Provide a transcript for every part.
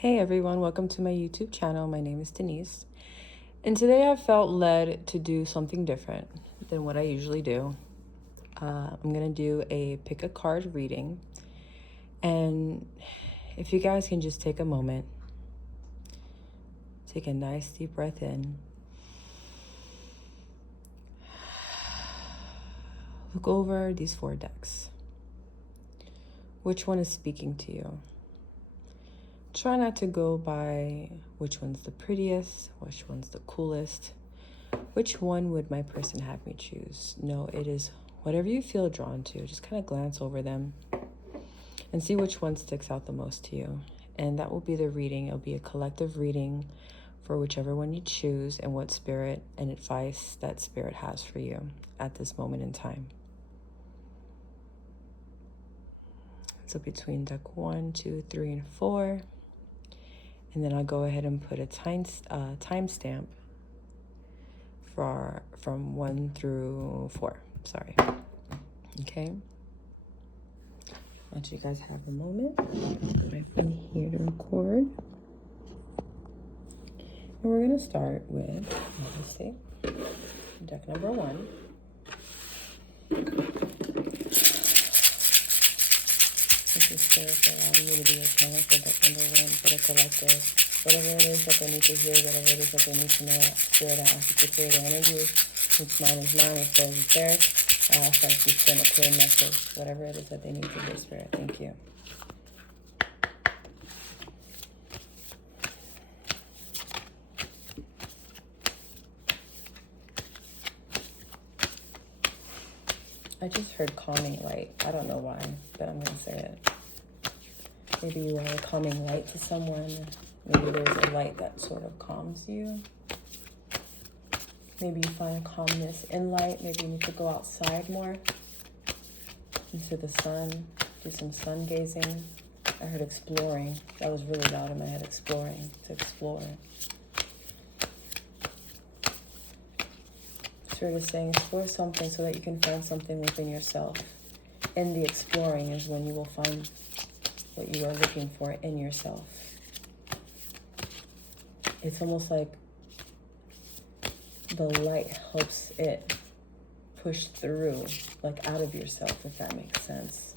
Hey everyone, welcome to my YouTube channel. My name is Denise, and today I felt led to do something different than what I usually do. I'm gonna do a pick a card reading, and if you guys can just take a moment, take a nice deep breath in, look over these 4 decks. Which one is speaking to you? Try not to go by which one's the prettiest, which one's the coolest, which one would my person have me choose. No, it is whatever you feel drawn to. Just kind of glance over them and see which one sticks out the most to you. And that will be the reading. It'll be a collective reading for whichever one you choose and what spirit and advice that spirit has for you at this moment in time. So between deck 1, 2, 3, and 4. And then I'll go ahead and put a timestamp from 1 through 4. Sorry. Okay. Let you guys have a moment. My phone here to record. And we're gonna start with, let's see, deck number 1. This is spirit for allowing you to be a channel for deck number 1 for the collective. Whatever it is that they need to hear, whatever it is that they need to know, spirit, I ask you to clear the energy. What's mine is mine, what's theirs is theirs. I ask that you send a clear message, whatever it is that they need to hear, spirit. Thank you. I just heard calming light. I don't know why, but I'm going to say it. Maybe you are a calming light to someone. Maybe there's a light that sort of calms you. Maybe you find calmness in light. Maybe you need to go outside more into the sun, do some sun gazing. I heard exploring. That was really loud in my head, exploring, to explore. Spirit is saying explore something so that you can find something within yourself. In the exploring is when you will find what you are looking for in yourself. It's almost like the light helps it push through, like out of yourself, if that makes sense.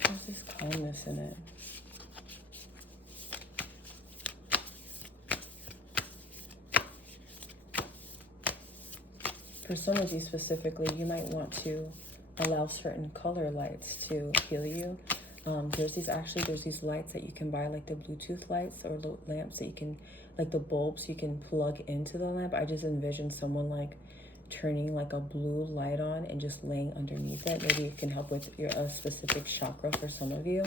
There's this calmness in it. For some of you specifically, you might want to allow certain color lights to heal you. There's these lights that you can buy, like the Bluetooth lights or the lamps that you can, like the bulbs you can plug into the lamp. I just envision someone like turning like a blue light on and just laying underneath it. Maybe it can help with your specific chakra for some of you.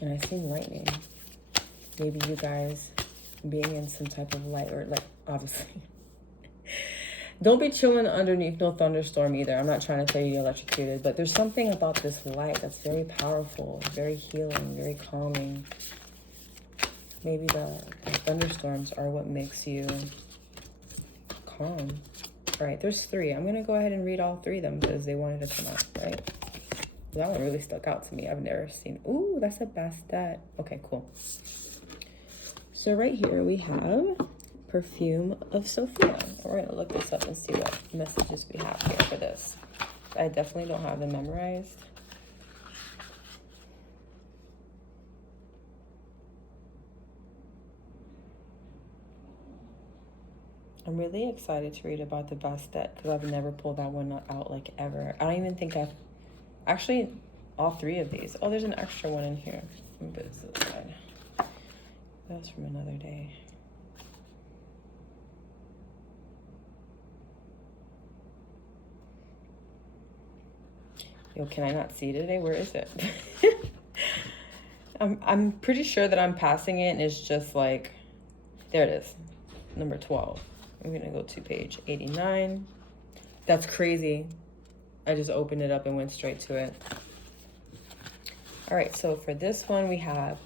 And I seen lightning. Maybe you guys being in some type of light, or like, obviously, don't be chilling underneath no thunderstorm either. I'm not trying to tell you you're electrocuted, but there's something about this light that's very powerful, very healing, very calming. Maybe the thunderstorms are what makes you calm. All right, there's 3. I'm gonna go ahead and read all 3 of them because they wanted to come out, right? That one really stuck out to me. I've never seen, ooh, that's a bastet. Okay, cool. So right here we have Perfume of Sophia. We're going to look this up and see what messages we have here for this. I definitely don't have them memorized. I'm really excited to read about the bastet because I've never pulled that one out like ever. I don't even think I've... Actually, all 3 of these. Oh, there's an extra one in here. Let me put this to the side. That was from another day. Yo, can I not see today? Where is it? I'm pretty sure that I'm passing it and it's just like, there it is, number 12. I'm gonna go to page 89. That's crazy. I just opened it up and went straight to it. All right, so for this one we have,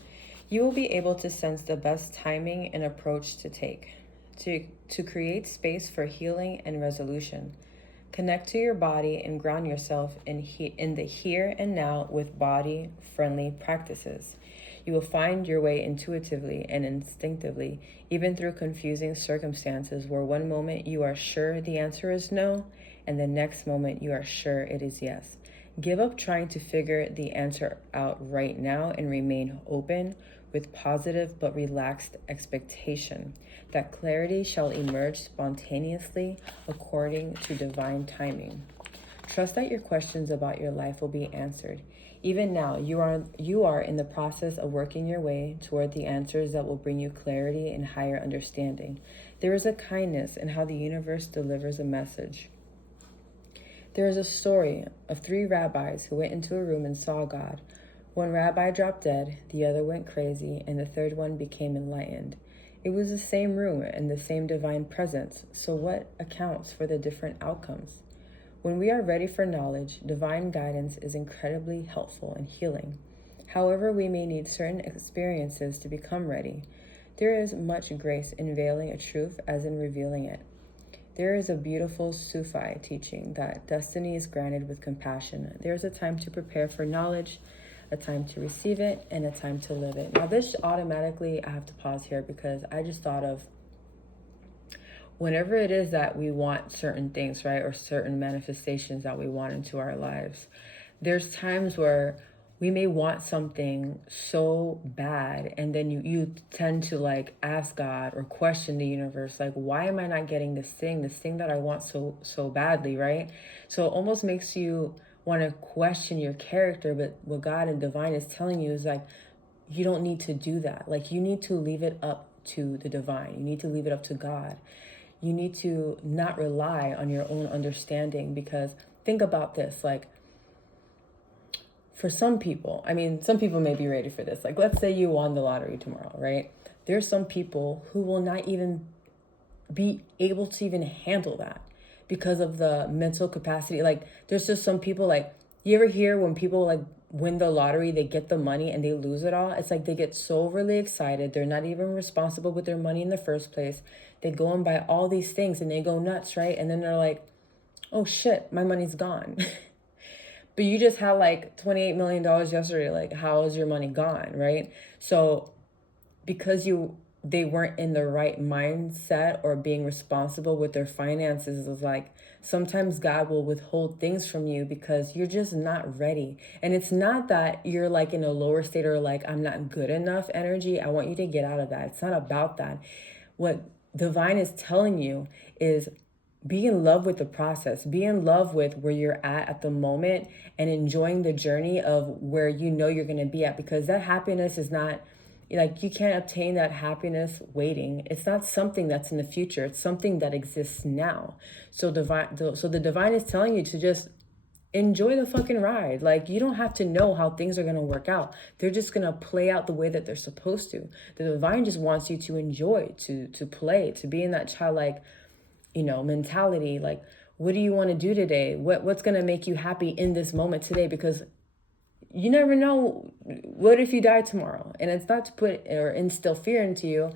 you will be able to sense the best timing and approach to take to create space for healing and resolution. Connect to your body and ground yourself in the here and now with body-friendly practices. You will find your way intuitively and instinctively, even through confusing circumstances where one moment you are sure the answer is no, and the next moment you are sure it is yes. Give up trying to figure the answer out right now and remain open with positive but relaxed expectation that clarity shall emerge spontaneously according to divine timing. Trust that your questions about your life will be answered. Even now, you are in the process of working your way toward the answers that will bring you clarity and higher understanding. There is a kindness in how the universe delivers a message. There is a story of 3 rabbis who went into a room and saw God. One rabbi dropped dead, the other went crazy, and the third one became enlightened. It was the same room and the same divine presence, so what accounts for the different outcomes? When we are ready for knowledge, divine guidance is incredibly helpful and healing. However, we may need certain experiences to become ready. There is much grace in veiling a truth as in revealing it. There is a beautiful Sufi teaching that destiny is granted with compassion. There is a time to prepare for knowledge, a time to receive it, and a time to live it. Now this automatically, I have to pause here because I just thought of whenever it is that we want certain things, right, or certain manifestations that we want into our lives, there's times where we may want something so bad, and then you tend to like ask God or question the universe, like, why am I not getting this thing that I want so badly, right? So it almost makes you want to question your character, but what God and divine is telling you is like, you don't need to do that. Like, you need to leave it up to the divine. You need to leave it up to God. You need to not rely on your own understanding, because think about this, like, for some people, I mean, some people may be ready for this. Like, let's say you won the lottery tomorrow, right? There's some people who will not even be able to even handle that because of the mental capacity. Like, there's just some people, like, you ever hear when people like win the lottery, they get the money and they lose it all? It's like they get so overly excited. They're not even responsible with their money in the first place. They go and buy all these things and they go nuts, right? And then they're like, oh shit, my money's gone. But you just had like $28 million yesterday. Like, how is your money gone, right? So because they weren't in the right mindset or being responsible with their finances, is like sometimes God will withhold things from you because you're just not ready. And it's not that you're like in a lower state or like, I'm not good enough energy. I want you to get out of that. It's not about that. What divine is telling you is be in love with the process. Be in love with where you're at the moment and enjoying the journey of where you know you're going to be at, because that happiness is not like, you can't obtain that happiness waiting. It's not something that's in the future. It's something that exists now. So the divine is telling you to just enjoy the fucking ride. Like, you don't have to know how things are going to work out. They're just going to play out the way that they're supposed to. The divine just wants you to enjoy, to play, to be in that childlike, mentality. Like, what do you want to do today? What's going to make you happy in this moment today? Because you never know, what if you die tomorrow? And it's not to put or instill fear into you,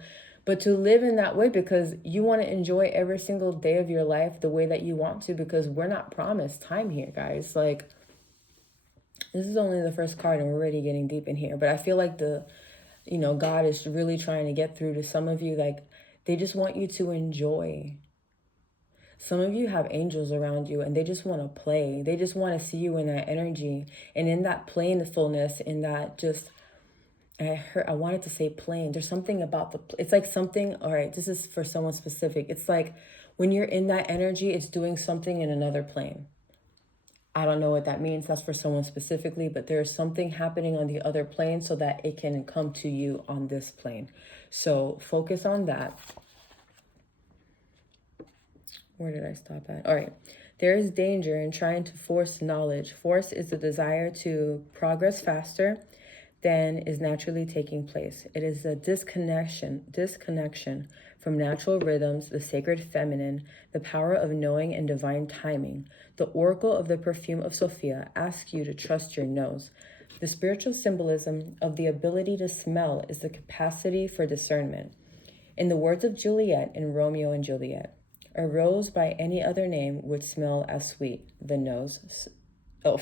but to live in that way, because you want to enjoy every single day of your life the way that you want to, because we're not promised time here, guys. Like, this is only the first card and we're already getting deep in here. But I feel like God is really trying to get through to some of you. Like, they just want you to enjoy. Some of you have angels around you and they just want to play. They just want to see you in that energy and in that playfulness, in that just, I wanted to say plain. There's something about it's like something, all right, this is for someone specific. It's like when you're in that energy, it's doing something in another plane. I don't know what that means. That's for someone specifically, but there's something happening on the other plane so that it can come to you on this plane. So focus on that. Where did I stop at? All right. There is danger in trying to force knowledge. Force is the desire to progress faster than is naturally taking place. It is a disconnection from natural rhythms, the sacred feminine, the power of knowing and divine timing. The oracle of the perfume of Sophia asks you to trust your nose. The spiritual symbolism of the ability to smell is the capacity for discernment. In the words of Juliet in Romeo and Juliet, A rose by any other name would smell as sweet. The nose. Oh,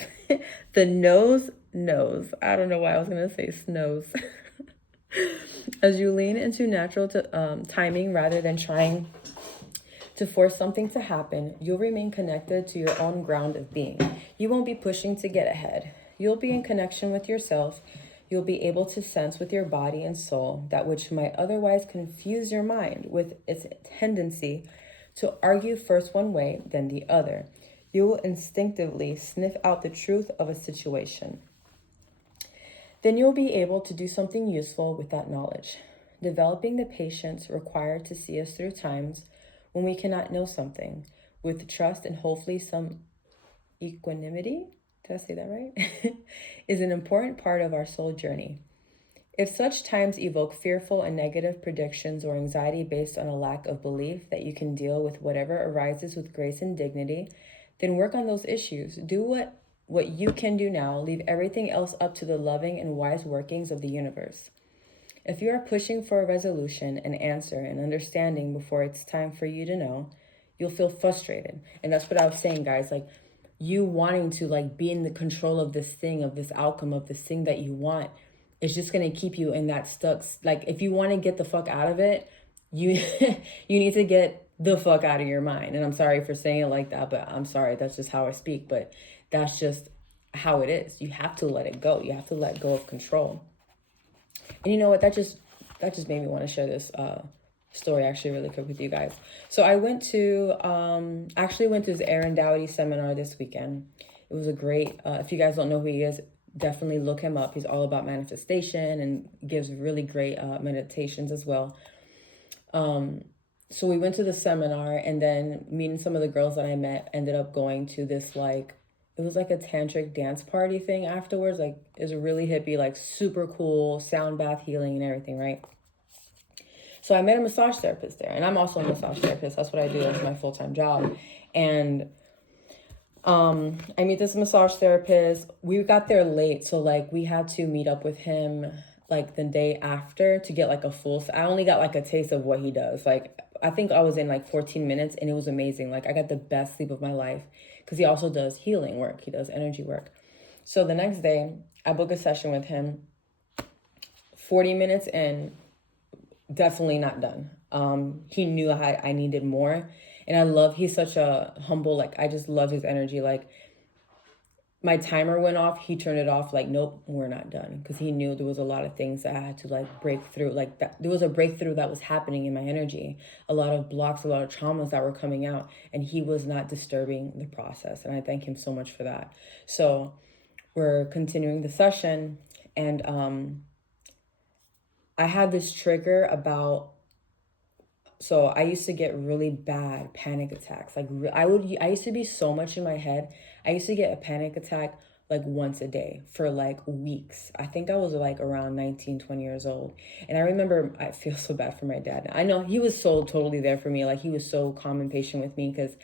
the nose knows. I don't know why I was going to say snows. As you lean into natural timing rather than trying to force something to happen, you'll remain connected to your own ground of being. You won't be pushing to get ahead. You'll be in connection with yourself. You'll be able to sense with your body and soul that which might otherwise confuse your mind with its tendency to argue first one way, then the other. You will instinctively sniff out the truth of a situation. Then you'll be able to do something useful with that knowledge, developing the patience required to see us through times when we cannot know something, with trust and hopefully some equanimity, did I say that right? Is an important part of our soul journey. If such times evoke fearful and negative predictions or anxiety based on a lack of belief that you can deal with whatever arises with grace and dignity, then work on those issues. Do what you can do now. Leave everything else up to the loving and wise workings of the universe. If you are pushing for a resolution, an answer, an understanding before it's time for you to know, you'll feel frustrated. And that's what I was saying, guys. Like, you wanting to like be in the control of this thing, of this outcome, of this thing that you want, it's just going to keep you in that stuck. Like, if you want to get the fuck out of it, you you need to get the fuck out of your mind. And I'm sorry for saying it like that, but I'm sorry. That's just how I speak. But that's just how it is. You have to let it go. You have to let go of control. And you know what? That just made me want to share this story actually really quick with you guys. So I went to this Aaron Dowdy seminar this weekend. It was a great, if you guys don't know who he is, definitely look him up. He's all about manifestation and gives really great meditations as well. So we went to the seminar, and then me and some of the girls that I met ended up going to this it was like a tantric dance party thing afterwards. Like, it was really hippie, like super cool, sound bath healing and everything, right? So I met a massage therapist there, and I'm also a massage therapist. That's what I do. That's my full-time job. And I meet this massage therapist. We got there late, so like we had to meet up with him like the day after to get like a full. I only got like a taste of what he does. Like, I think I was in like 14 minutes, and it was amazing. Like, I got the best sleep of my life, because he also does healing work. He does energy work. So the next day, I booked a session with him. 40 minutes in, definitely not done. He knew I needed more. And he's such a humble, like, I just love his energy. Like, my timer went off, he turned it off, like, nope, we're not done. Because he knew there was a lot of things that I had to like break through. Like, that there was a breakthrough that was happening in my energy, a lot of blocks, a lot of traumas that were coming out, and he was not disturbing the process. And I thank him so much for that. So we're continuing the session, and I had this trigger about, so I used to get really bad panic attacks. Like, I used to be so much in my head. I used to get a panic attack like once a day for like weeks. I think I was like around 19, 20 years old. And I remember, I feel so bad for my dad. I know he was so totally there for me. Like, he was so calm and patient with me, because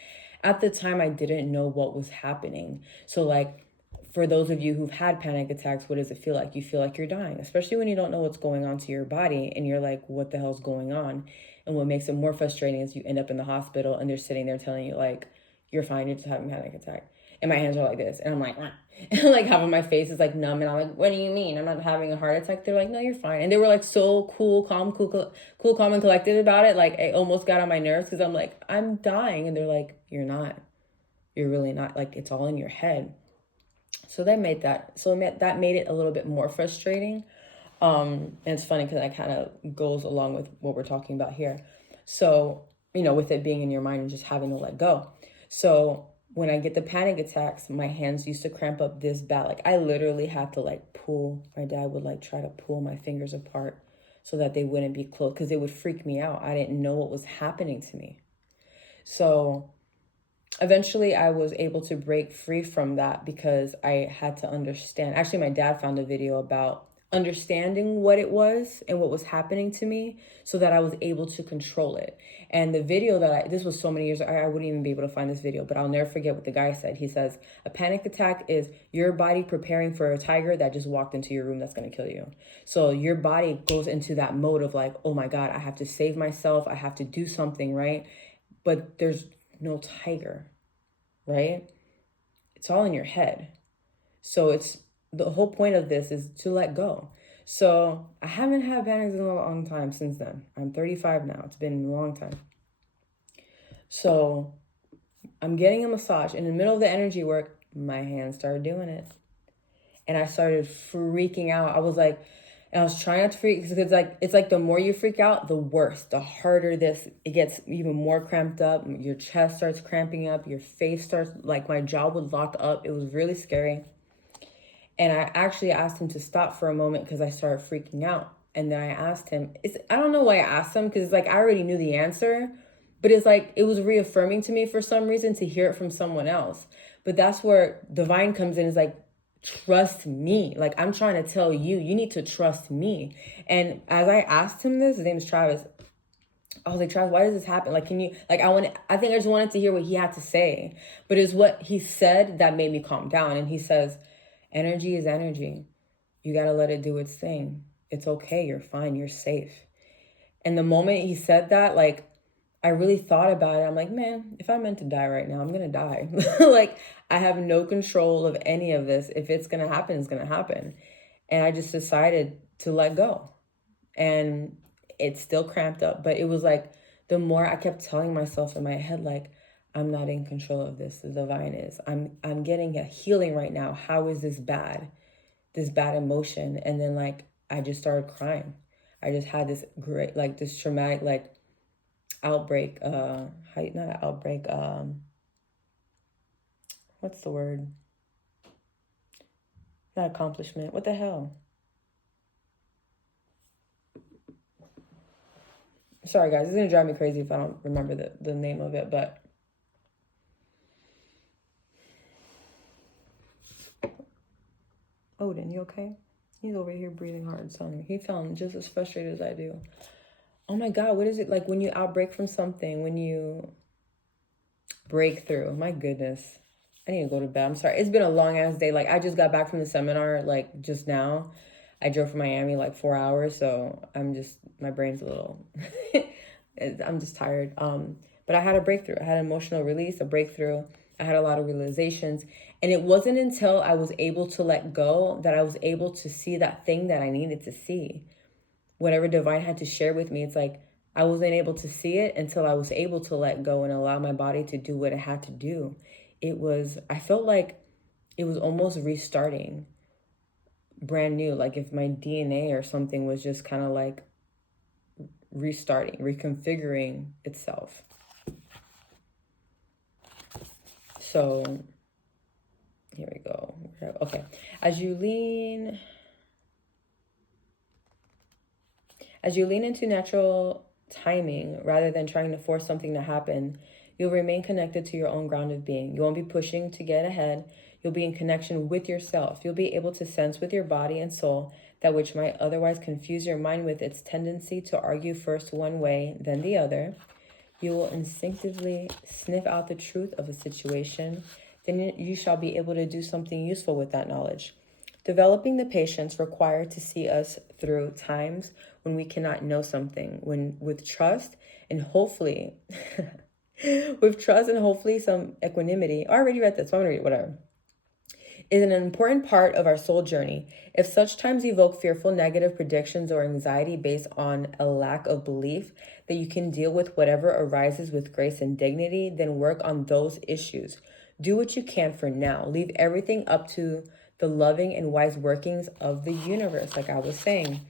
at the time I didn't know what was happening. So like, for those of you who've had panic attacks, what does it feel like? You feel like you're dying, especially when you don't know what's going on to your body, and you're like, what the hell's going on? And what makes it more frustrating is you end up in the hospital, and they're sitting there telling you like, you're fine, you're just having a panic attack. And my hands are like this, and I'm like, ah. And like half of my face is like numb, and I'm like, what do you mean? I'm not having a heart attack. They're like, no, you're fine. And they were like so cool, calm, calm and collected about it. Like, it almost got on my nerves, because I'm like, I'm dying. And they're like, you're not. You're really not. Like, it's all in your head. So that made it a little bit more frustrating. And it's funny because that kind of goes along with what we're talking about here. So, with it being in your mind and just having to let go. So when I get the panic attacks, my hands used to cramp up this bad. Like, I literally had to like pull, my dad would like try to pull my fingers apart so that they wouldn't be close, because it would freak me out. I didn't know what was happening to me. So eventually I was able to break free from that, because I had to understand. Actually, my dad found a video about understanding what it was and what was happening to me, so that I was able to control it. And the video this was so many years, I wouldn't even be able to find this video, but I'll never forget what the guy said. He says, a panic attack is your body preparing for a tiger that just walked into your room that's going to kill you. So your body goes into that mode of like, oh my God, I have to save myself. I have to do something, right? but there's no tiger, right? It's all in your head. So it's the whole point of this is to let go. So I haven't had panics in a long time since then. I'm 35 now. It's been a long time. So I'm getting a massage. In the middle of the energy work, my hands started doing it. And I started freaking out. I was like, and I was trying not to freak because it's like the more you freak out, the worse, the harder it gets even more cramped up. Your chest starts cramping up. Your face starts, like my jaw would lock up. It was really scary. And I actually asked him to stop for a moment because I started freaking out. And then I asked him, I don't know why I asked him because it's like I already knew the answer, but it's like it was reaffirming to me for some reason to hear it from someone else. But that's where divine comes in. Is like, trust me. Like, I'm trying to tell you, you need to trust me. And as I asked him this, his name is Travis. I was like, Travis, why does this happen? Like, can you, like, I think I just wanted to hear what he had to say. But it's what he said that made me calm down. And he says, energy is energy. You got to let it do its thing. It's okay. You're fine. You're safe. And the moment he said that, like, I really thought about it. I'm like, man, if I'm meant to die right now, I'm going to die. Like, I have no control of any of this. If it's going to happen, it's going to happen. And I just decided to let go. And it's still cramped up. But it was like, the more I kept telling myself in my head, like, I'm not in control of this. The divine is. I'm getting a healing right now. How is this bad? This bad emotion. And then, like, I just started crying. I just had this great, like, this traumatic, like, outbreak, not an outbreak, what's the word? Not accomplishment. What the hell? Sorry, guys. It's going to drive me crazy if I don't remember the name of it, but Odin, you okay? He's over here breathing hard, son. He sounds just as frustrated as I do. Oh my God, what is it like when you outbreak from something, when you break through? My goodness. I need to go to bed. I'm sorry. It's been a long ass day. Like, I just got back from the seminar, like, just now. I drove from Miami like 4 hours, so my brain's a little, I'm just tired. But I had a breakthrough. I had an emotional release, a breakthrough. I had a lot of realizations. And it wasn't until I was able to let go that I was able to see that thing that I needed to see. Whatever divine had to share with me, it's like I wasn't able to see it until I was able to let go and allow my body to do what it had to do. I felt like it was almost restarting, brand new. Like if my DNA or something was just kind of like restarting, reconfiguring itself. So here we go. Okay. As you lean into natural timing, rather than trying to force something to happen, you'll remain connected to your own ground of being. You won't be pushing to get ahead. You'll be in connection with yourself. You'll be able to sense with your body and soul that which might otherwise confuse your mind with its tendency to argue first one way, then the other. You will instinctively sniff out the truth of a situation. Then you shall be able to do something useful with that knowledge. Developing the patience required to see us through times when we cannot know something, with trust and hopefully, some equanimity. I already read this, so I'm gonna read it, whatever. Is an important part of our soul journey. If such times evoke fearful, negative predictions or anxiety based on a lack of belief that you can deal with whatever arises with grace and dignity, then work on those issues. Do what you can for now. Leave everything up to the loving and wise workings of the universe, like I was saying.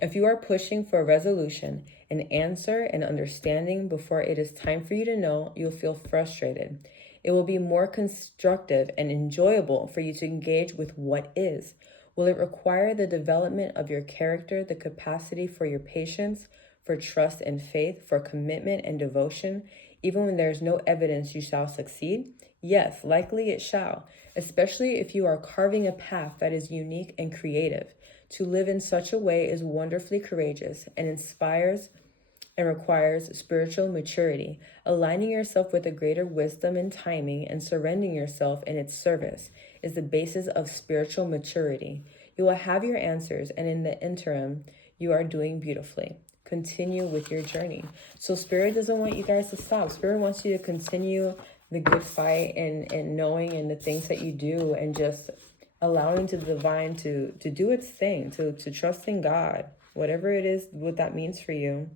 If you are pushing for a resolution, an answer, and understanding before it is time for you to know, you'll feel frustrated. It will be more constructive and enjoyable for you to engage with what is. Will it require the development of your character, the capacity for your patience, for trust and faith, for commitment and devotion, even when there is no evidence you shall succeed? Yes, likely it shall, especially if you are carving a path that is unique and creative. To live in such a way is wonderfully courageous and inspires and requires spiritual maturity. Aligning yourself with a greater wisdom and timing and surrendering yourself in its service is the basis of spiritual maturity. You will have your answers, and in the interim, you are doing beautifully. continue with your journey. So Spirit doesn't want you guys to stop. Spirit wants you to continue the good fight and knowing and the things that you do, and just allowing to the divine to do its thing, to trust in God, whatever it is, what that means for you.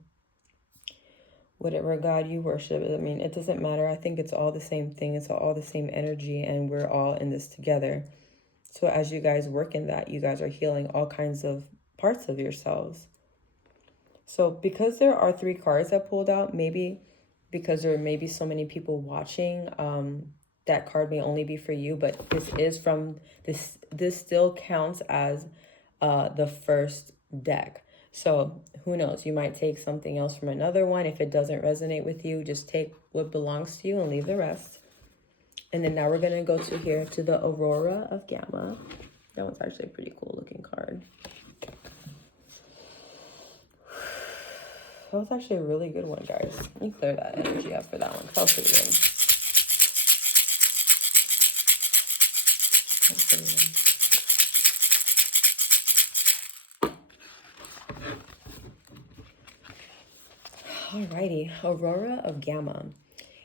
Whatever God you worship, I mean, it doesn't matter. I think it's all the same thing. It's all the same energy, and we're all in this together. So as you guys work in that, you guys are healing all kinds of parts of yourselves. So because there are 3 cards that pulled out, maybe because there may be so many people watching, that card may only be for you, but this is from this still counts as the first deck. So who knows, you might take something else from another one. If it doesn't resonate with you, just take what belongs to you and leave the rest. And then now we're going to go to here to the Aurora of Gamma. That one's actually a pretty cool looking card. That was actually a really good one, guys. Let me clear that energy up for that one. That was pretty good. That's pretty good. Alrighty, Aurora of Gamma.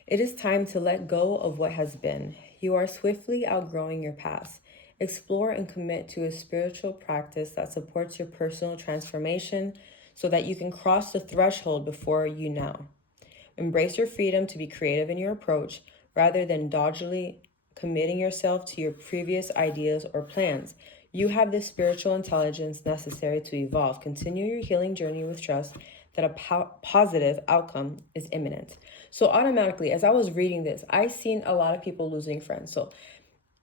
It is time to let go of what has been. You are swiftly outgrowing your past. Explore and commit to a spiritual practice that supports your personal transformation so that you can cross the threshold before you now. Embrace your freedom to be creative in your approach rather than doggedly committing yourself to your previous ideas or plans. You have the spiritual intelligence necessary to evolve. Continue your healing journey with trust that a positive outcome is imminent. So automatically, as I was reading this, I seen a lot of people losing friends. So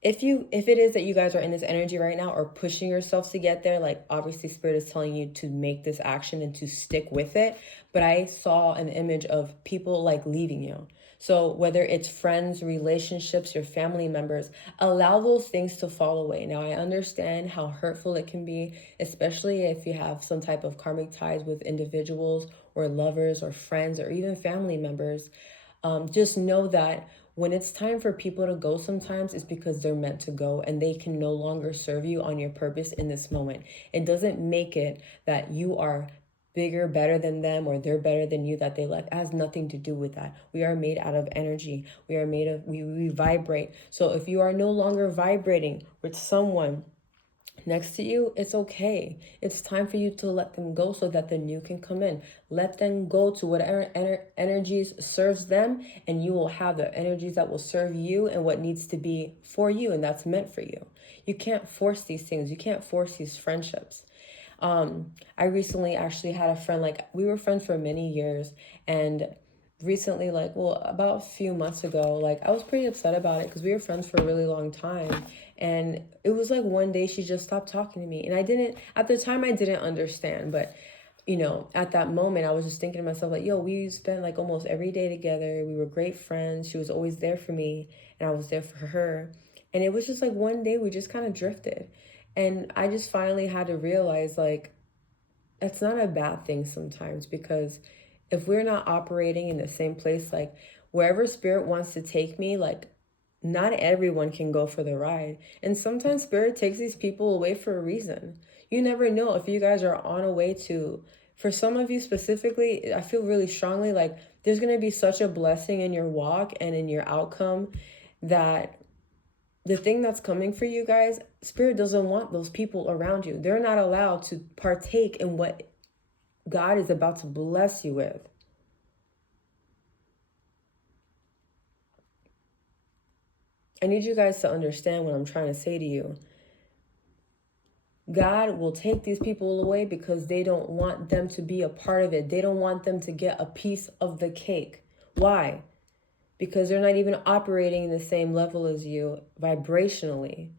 if it is that you guys are in this energy right now or pushing yourselves to get there, like obviously Spirit is telling you to make this action and to stick with it. But I saw an image of people like leaving you. So whether it's friends, relationships, your family members, allow those things to fall away. Now, I understand how hurtful it can be, especially if you have some type of karmic ties with individuals or lovers or friends or even family members. Just know that when it's time for people to go, sometimes it's because they're meant to go and they can no longer serve you on your purpose in this moment. It doesn't make it that you are bigger, better than them, or they're better than you that they left. It has nothing to do with that. We are made out of energy. We are made of, we vibrate. So if you are no longer vibrating with someone next to you, it's okay. It's time for you to let them go so that the new can come in. Let them go to whatever energies serves them, and you will have the energies that will serve you and what needs to be for you, and that's meant for you. You can't force these things. You can't force these friendships. I recently actually had a friend, like we were friends for many years, and recently, about a few months ago, I was pretty upset about it because we were friends for a really long time. And it was like one day she just stopped talking to me. And at the time I didn't understand, but at that moment I was just thinking to myself, yo, we spent almost every day together. We were great friends. She was always there for me and I was there for her. And it was just one day we just kind of drifted. And I just finally had to realize it's not a bad thing sometimes, because if we're not operating in the same place, wherever Spirit wants to take me, not everyone can go for the ride. And sometimes Spirit takes these people away for a reason. You never know if you guys are on a way to, for some of you specifically, I feel really strongly there's going to be such a blessing in your walk and in your outcome that the thing that's coming for you guys, Spirit doesn't want those people around you. They're not allowed to partake in what God is about to bless you with. I need you guys to understand what I'm trying to say to you. God will take these people away because they don't want them to be a part of it. They don't want them to get a piece of the cake. Why? Because they're not even operating in the same level as you vibrationally.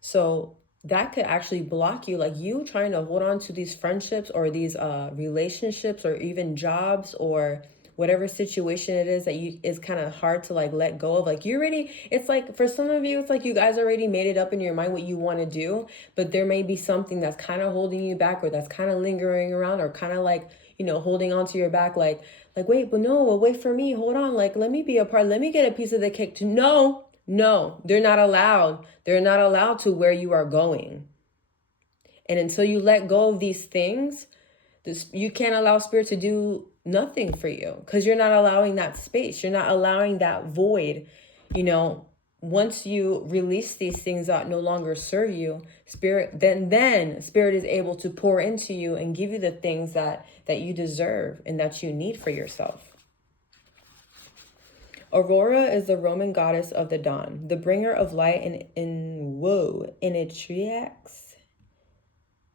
So that could actually block you, you trying to hold on to these friendships or these relationships or even jobs or whatever situation it is that is kind of hard to let go of. It's for some of you, it's you guys already made it up in your mind what you want to do, but there may be something that's kind of holding you back or that's kind of lingering around or kind of holding onto your back, wait, but no, well, wait for me, hold on, let me be a part, let me get a piece of the cake. No, they're not allowed. They're not allowed to where you are going. And until you let go of these things, You can't allow spirit to do nothing for you because you're not allowing that space. You're not allowing that void. You know, once you release these things that no longer serve you, spirit, then spirit is able to pour into you and give you the things that you deserve and that you need for yourself. Aurora is the Roman goddess of the dawn, the bringer of light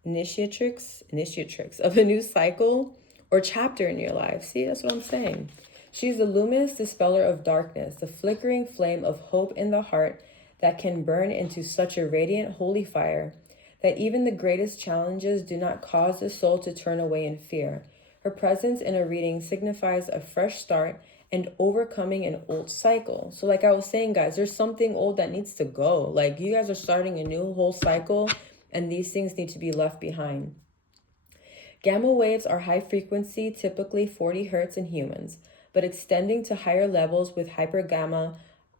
initiatrix of a new cycle or chapter in your life. See, that's what I'm saying. She's the luminous dispeller of darkness, the flickering flame of hope in the heart that can burn into such a radiant holy fire that even the greatest challenges do not cause the soul to turn away in fear. Her presence in a reading signifies a fresh start and overcoming an old cycle. So like I was saying, guys, there's something old that needs to go. Like you guys are starting a new whole cycle and these things need to be left behind. Gamma waves are high frequency, typically 40 hertz in humans, but extending to higher levels with hypergamma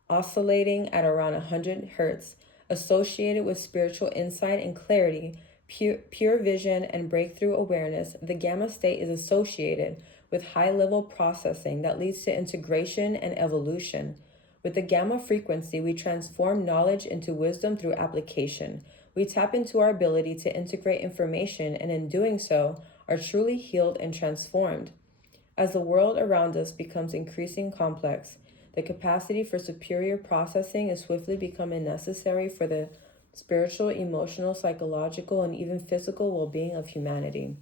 oscillating at around 100 hertz, associated with spiritual insight and clarity, pure vision, and breakthrough awareness. The gamma state is associated with high-level processing that leads to integration and evolution. With the gamma frequency, we transform knowledge into wisdom through application. We tap into our ability to integrate information, and in doing so, are truly healed and transformed. As the world around us becomes increasingly complex, the capacity for superior processing is swiftly becoming necessary for the spiritual, emotional, psychological, and even physical well-being of humanity.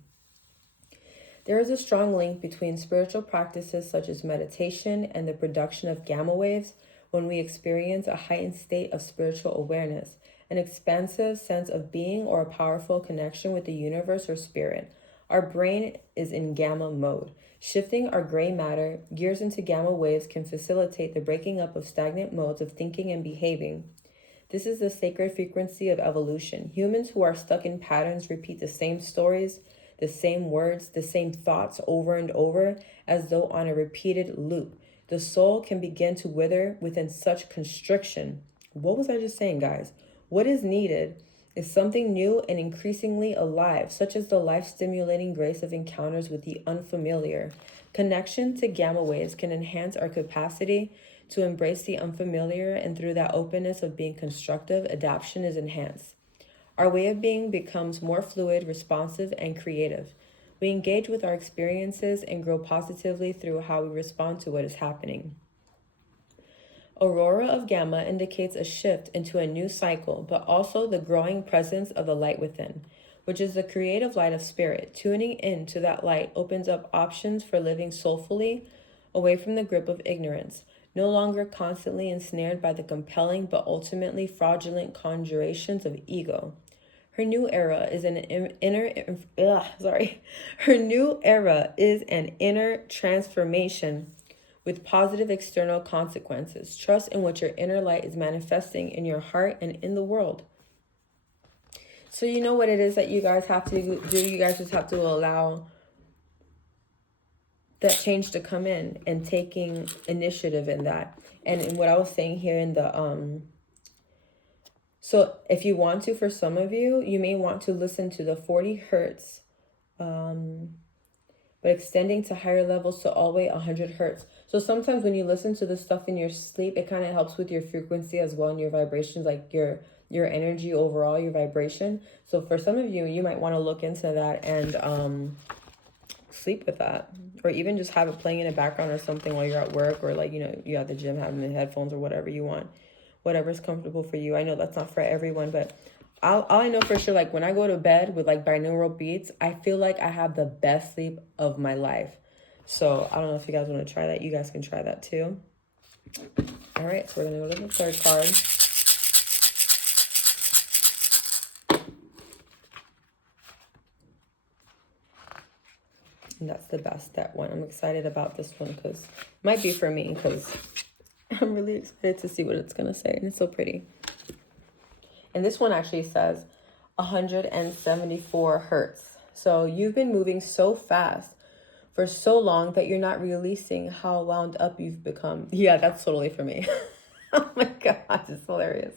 There is a strong link between spiritual practices such as meditation and the production of gamma waves. When we experience a heightened state of spiritual awareness, an expansive sense of being, or a powerful connection with the universe or spirit, our brain is in gamma mode. Shifting our gray matter gears into gamma waves can facilitate the breaking up of stagnant modes of thinking and behaving. This is the sacred frequency of evolution. Humans who are stuck in patterns repeat the same stories, the same words, the same thoughts over and over, as though on a repeated loop. The soul can begin to wither within such constriction. What was I just saying, guys? What is needed is something new and increasingly alive, such as the life-stimulating grace of encounters with the unfamiliar. Connection to gamma waves can enhance our capacity to embrace the unfamiliar, and through that openness of being constructive, adaptation is enhanced. Our way of being becomes more fluid, responsive, and creative. We engage with our experiences and grow positively through how we respond to what is happening. Aurora of Gamma indicates a shift into a new cycle, but also the growing presence of the light within, which is the creative light of spirit. Tuning into that light opens up options for living soulfully, away from the grip of ignorance, no longer constantly ensnared by the compelling but ultimately fraudulent conjurations of ego. Her new era is an inner transformation with positive external consequences. Trust in what your inner light is manifesting in your heart and in the world. So you know what it is that you guys have to do. You guys just have to allow that change to come in and taking initiative in that. And in what I was saying here in the so if you want to, for some of you, you may want to listen to the 40 hertz, but extending to higher levels to all the way 100 hertz. So sometimes when you listen to this stuff in your sleep, it kind of helps with your frequency as well and your vibrations, like your energy overall, your vibration. So for some of you, you might want to look into that and sleep with that, or even just have it playing in the background or something while you're at work, or like, you know, you're at the gym having the headphones or whatever you want. Whatever's comfortable for you. I know that's not for everyone, but all I know for sure, like when I go to bed with like binaural beats, I feel like I have the best sleep of my life. So I don't know if you guys want to try that. You guys can try that too. All right, so we're going to go to the third card. And that's the best, that one. I'm excited about this one because it might be for me, because I'm really excited to see what it's going to say. And it's so pretty. And this one actually says 174 hertz. So you've been moving so fast for so long that you're not releasing how wound up you've become. Yeah, that's totally for me. Oh my God, it's hilarious.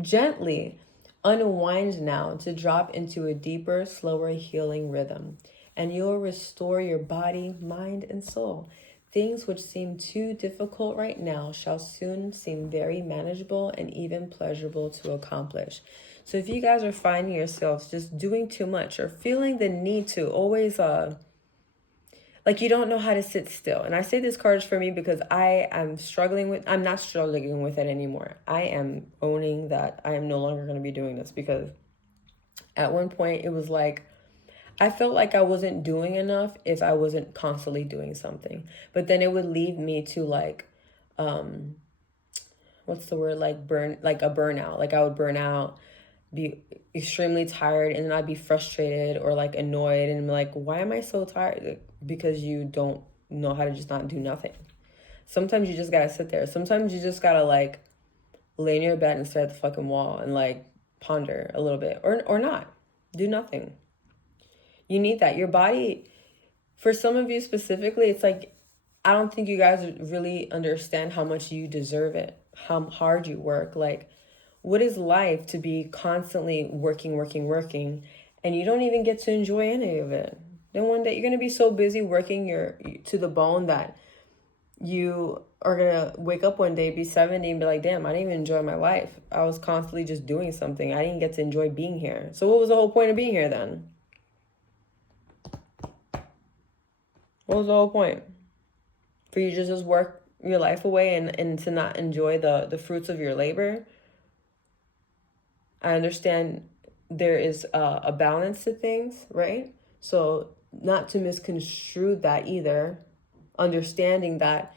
Gently unwind now to drop into a deeper, slower healing rhythm. and you will restore your body, mind, and soul. Things which seem too difficult right now shall soon seem very manageable and even pleasurable to accomplish. So if you guys are finding yourselves just doing too much or feeling the need to always like you don't know how to sit still. And I say this card is for me because I'm not struggling with it anymore. I am owning that I am no longer going to be doing this, because at one point it was like, I felt like I wasn't doing enough if I wasn't constantly doing something. But then it would lead me to like, what's the word? Like a burnout. Like I would burn out, be extremely tired, and then I'd be frustrated or like annoyed and like, why am I so tired? Because you don't know how to just not do nothing. Sometimes you just gotta sit there. Sometimes you just gotta like lay in your bed and stare at the fucking wall and like ponder a little bit, or not do nothing. You need that. Your body, for some of you specifically, it's like, I don't think you guys really understand how much you deserve it, how hard you work. Like, what is life to be constantly working, and you don't even get to enjoy any of it? Then one day you're going to be so busy working to the bone that you are going to wake up one day, be 70 and be like, damn, I didn't even enjoy my life. I was constantly just doing something. I didn't get to enjoy being here. So what was the whole point of being here then? What was the whole point? For you to just work your life away and to not enjoy the fruits of your labor? I understand there is a balance to things, right? So not to misconstrue that either. Understanding that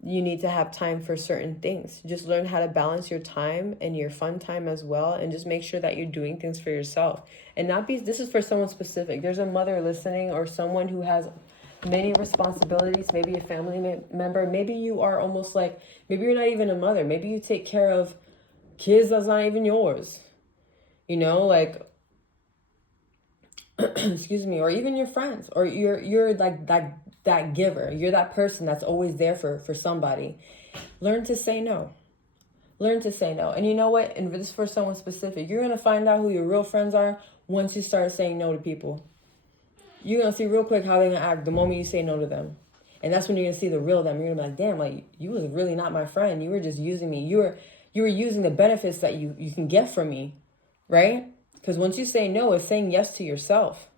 you need to have time for certain things. Just learn how to balance your time and your fun time as well. And just make sure that you're doing things for yourself. And not be, this is for someone specific. There's a mother listening, or someone who has many responsibilities, maybe a family member. Maybe you are almost like, maybe you're not even a mother. Maybe you take care of kids that's not even yours. You know, like, excuse me, or even your friends, or you're like that giver. You're that person that's always there for somebody. Learn to say no. Learn to say no. And you know what? And this is for someone specific. You're going to find out who your real friends are once you start saying no to people. You're going to see real quick how they're going to act the moment you say no to them. And that's when you're going to see the real them. You're going to be like, damn, like, you was really not my friend. You were just using me. You were using the benefits that you can get from me, right? Because once you say no, it's saying yes to yourself.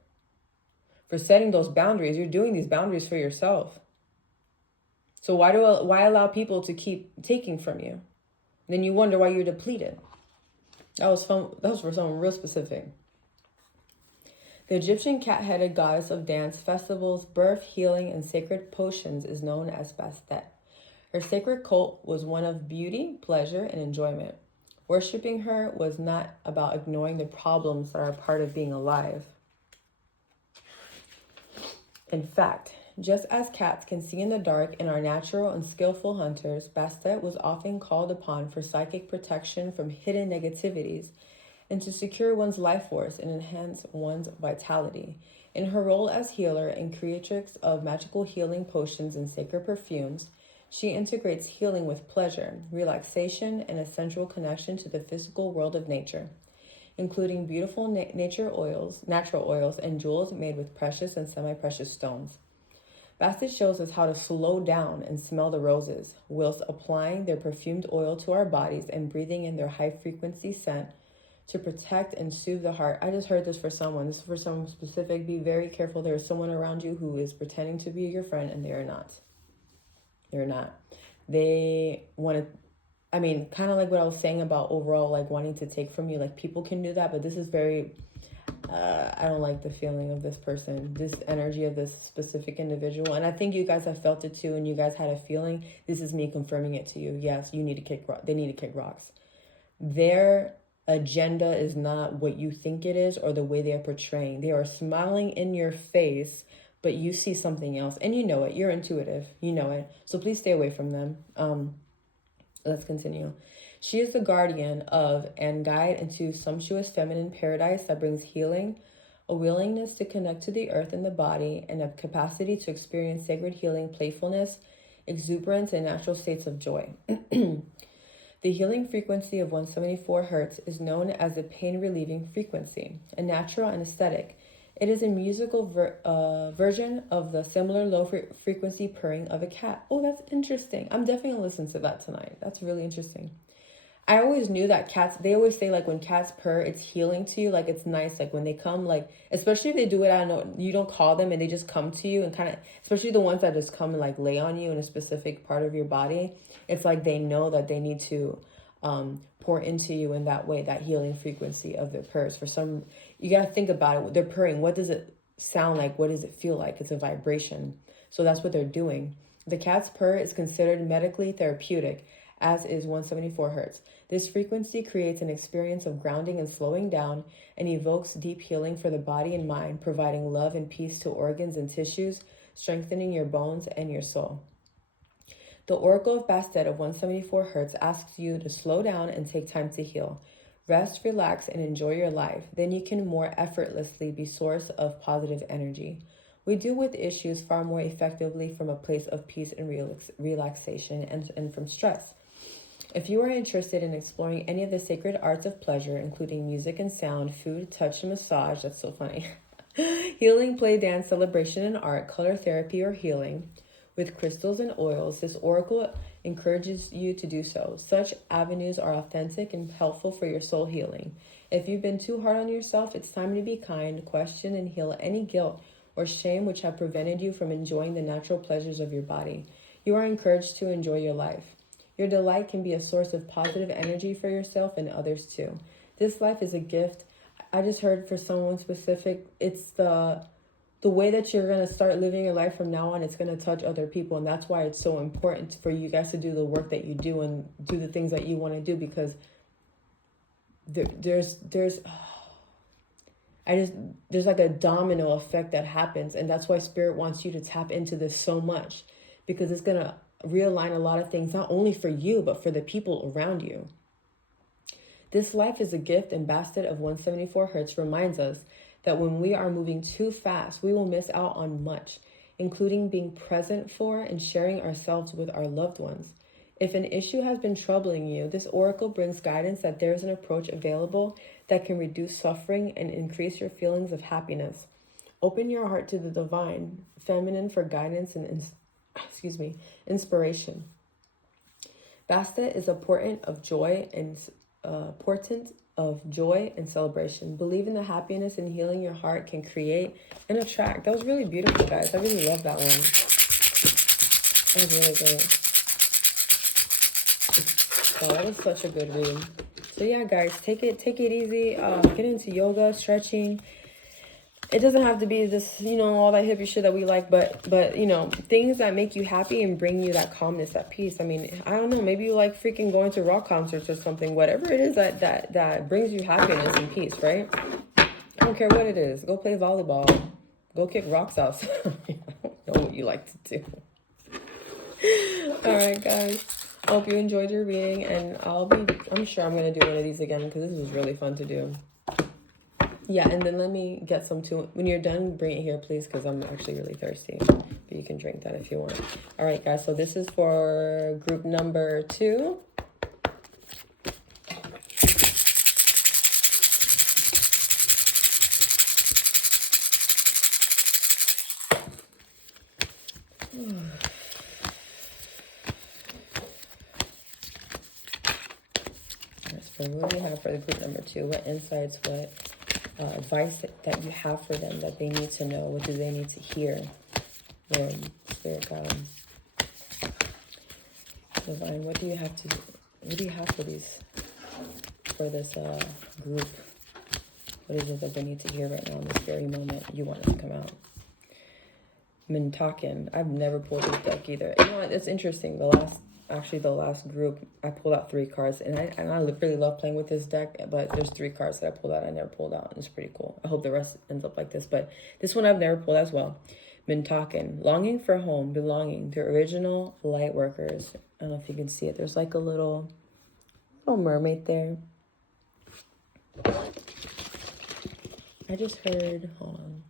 For setting those boundaries, you're doing these boundaries for yourself. So why allow people to keep taking from you? Then you wonder why you're depleted. That was for someone real specific. The Egyptian cat-headed goddess of dance, festivals, birth, healing, and sacred potions is known as Bastet. Her sacred cult was one of beauty, pleasure, and enjoyment. Worshipping her was not about ignoring the problems that are part of being alive. In fact, just as cats can see in the dark and are natural and skillful hunters, Bastet was often called upon for psychic protection from hidden negativities and to secure one's life force and enhance one's vitality. In her role as healer and creatrix of magical healing potions and sacred perfumes, she integrates healing with pleasure, relaxation, and a sensual connection to the physical world of nature, including beautiful natural oils, and jewels made with precious and semi-precious stones. Bastet shows us how to slow down and smell the roses, whilst applying their perfumed oil to our bodies and breathing in their high-frequency scent to protect and soothe the heart. I just heard this for someone. This is for someone specific. Be very careful. There is someone around you who is pretending to be your friend, and they are not. They're not. They want to, I mean, kind of like what I was saying about overall, like, wanting to take from you. Like, people can do that, but this is very, I don't like the feeling of this person, this energy of this specific individual. And I think you guys have felt it too, and you guys had a feeling. This is me confirming it to you. Yes, you need to kick rock. They need to kick rocks. Their agenda is not what you think it is or the way they are portraying. They are smiling in your face, but you see something else, and you know it. You're intuitive. You know it. So please stay away from them. Let's continue. She is the guardian of and guide into sumptuous feminine paradise that brings healing, a willingness to connect to the earth and the body, and a capacity to experience sacred healing, playfulness, exuberance, and natural states of joy. The healing frequency of 174 Hz is known as the pain-relieving frequency, a natural anesthetic. It is a musical version of the similar low-frequency purring of a cat. Oh, that's interesting. I'm definitely going to listen to that tonight. That's really interesting. I always knew that cats, they always say like when cats purr, it's healing to you. Like it's nice. Like when they come, like, especially if they do it, I know you don't call them and they just come to you and kind of, especially the ones that just come and like lay on you in a specific part of your body. It's like they know that they need to pour into you in that way, that healing frequency of their purrs. For some, you got to think about it. They're purring. What does it sound like? What does it feel like? It's a vibration. So that's what they're doing. The cat's purr is considered medically therapeutic, as is 174 hertz. This frequency creates an experience of grounding and slowing down and evokes deep healing for the body and mind, providing love and peace to organs and tissues, strengthening your bones and your soul. The Oracle of Bastet of 174 hertz asks you to slow down and take time to heal. Rest, relax, and enjoy your life. Then you can more effortlessly be source of positive energy. We deal with issues far more effectively from a place of peace and relaxation and from stress. If you are interested in exploring any of the sacred arts of pleasure, including music and sound, food, touch, and massage, that's so funny, healing, play, dance, celebration, and art, color therapy, or healing with crystals and oils, this oracle encourages you to do so. Such avenues are authentic and helpful for your soul healing. If you've been too hard on yourself, it's time to be kind, question, and heal any guilt or shame which have prevented you from enjoying the natural pleasures of your body. You are encouraged to enjoy your life. Your delight can be a source of positive energy for yourself and others too. This life is a gift. I just heard for someone specific, it's the way that you're going to start living your life from now on. It's going to touch other people. And that's why it's so important for you guys to do the work that you do and do the things that you want to do, because there's like a domino effect that happens. And that's why Spirit wants you to tap into this so much, because it's going to realign a lot of things, not only for you, but for the people around you. This life is a gift, and Bastet of 174 hertz reminds us that when we are moving too fast, we will miss out on much, including being present for and sharing ourselves with our loved ones. If an issue has been troubling you, this oracle brings guidance that there is an approach available that can reduce suffering and increase your feelings of happiness. Open your heart to the divine feminine for guidance and inspiration. Bastet is a portent of joy and celebration. Believe in the happiness and healing your heart can create and attract. That was really beautiful, guys. I really love that one. That was really good. Oh, that was such a good read. So yeah, guys, take it easy. Get into yoga, stretching. It doesn't have to be this, all that hippie shit that we like, but things that make you happy and bring you that calmness, that peace. I mean, I don't know, maybe you like freaking going to rock concerts or something, whatever it is that brings you happiness and peace, right? I don't care what it is. Go play volleyball. Go kick rocks outside. I don't know what you like to do. All right, guys. I hope you enjoyed your reading, and I'm sure I'm going to do one of these again, because this was really fun to do. Yeah, and then let me get some too. When you're done, bring it here, please, because I'm actually really thirsty. But you can drink that if you want. All right, guys, so this is for group number 2. So what do we have for the group number 2? What insights, what advice that you have for them that they need to know? What do they need to hear? Lord, Spirit God, Divine, what do you have for this group? What is it that they need to hear right now in this very moment? You want it to come out. Mintaken. I've never pulled this deck either. You know what? It's interesting. The last group, I pulled out 3 cards, and I really love playing with this deck, but there's 3 cards that I pulled out I never pulled out, and it's pretty cool. I hope the rest ends up like this, but this one I've never pulled as well. Mintaken. Longing for home, belonging. The original light workers. I don't know if you can see it. There's like a little mermaid there. I just heard, hold on.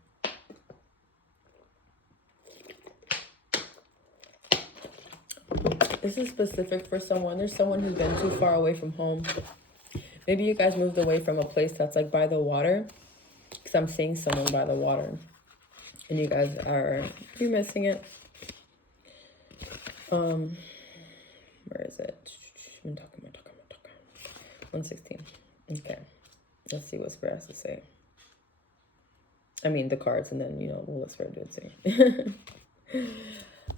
This is specific for someone. There's someone who's been too far away from home. Maybe you guys moved away from a place that's like by the water. Because I'm seeing someone by the water. And you guys are you missing it? Where is it? 116. Okay. Let's see what Spirit has to say. I mean the cards, and then we'll let Spirit do it say.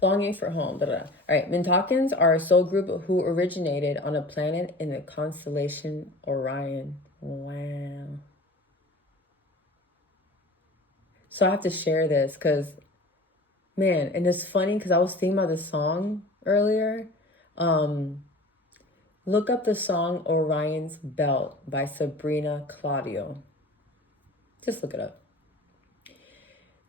Longing for home. All right. Mintakans are a soul group who originated on a planet in the constellation Orion. Wow. So I have to share this because, man, and it's funny because I was thinking about this song earlier. Look up the song Orion's Belt by Sabrina Claudio. Just look it up.